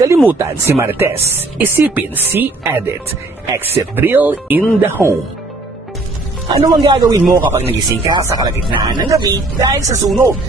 kalimutan si Marites. Isipin si Edit. Exit drill in the home. Ano ang gagawin mo kapag nagising ka sa kalagitnaan ng gabi dahil sa sunog?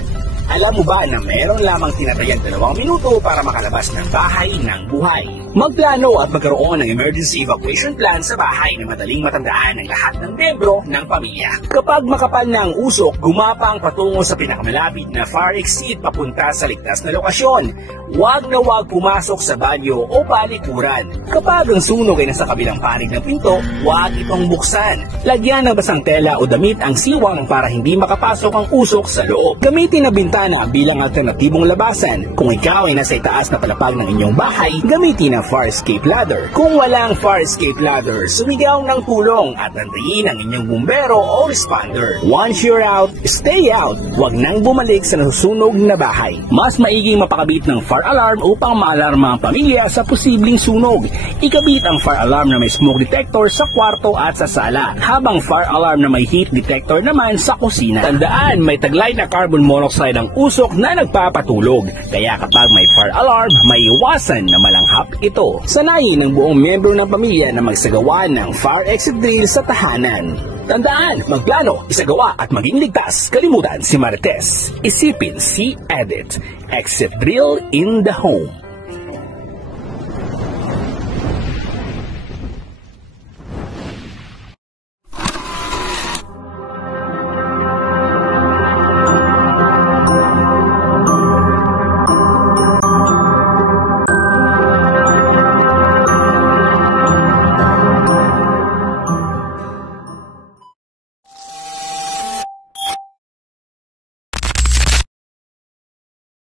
Alam mo ba na meron lamang tinatayang 2 minuto para makalabas ng bahay ng buhay? Magplano at magkaroon ng emergency evacuation plan sa bahay na madaling matandaan ng lahat ng miyembro ng pamilya. Kapag makapal na ang usok, gumapang patungo sa pinakamalapit na fire exit papunta sa ligtas na lokasyon. Huwag na huwag pumasok sa banyo o palikuran. Kapag ang sunog ay nasa kabilang panig ng pinto, huwag itong buksan. Lagyan ng basang tela o damit ang siwang para hindi makapasok ang usok sa loob. Gamitin ang bintana bilang alternatibong labasan. Kung ikaw ay nasa itaas na palapag ng inyong bahay, gamitin ang fire escape ladder. Kung walang fire escape ladder, sumigaw ng tulong at antayin ang inyong bumbero o responder. Once you're out, stay out. Huwag nang bumalik sa nasusunog na bahay. Mas maiging mapakabit ng fire alarm upang maalarma ang pamilya sa posibleng sunog. Ikabit ang fire alarm na may smoke detector sa kwarto at sa sala, habang fire alarm na may heat detector naman sa kusina. Tandaan, may taglay na carbon monoxide ang usok na nagpapatulog. Kaya kapag may fire alarm, may iwasan na malanghap ito. Sanayin ng buong miyembro ng pamilya na magsagawa ng fire exit drill sa tahanan. Tandaan, magplano, isagawa at maging ligtas. Kalimutan si Marites. Isipin si Edit. Exit drill in the home.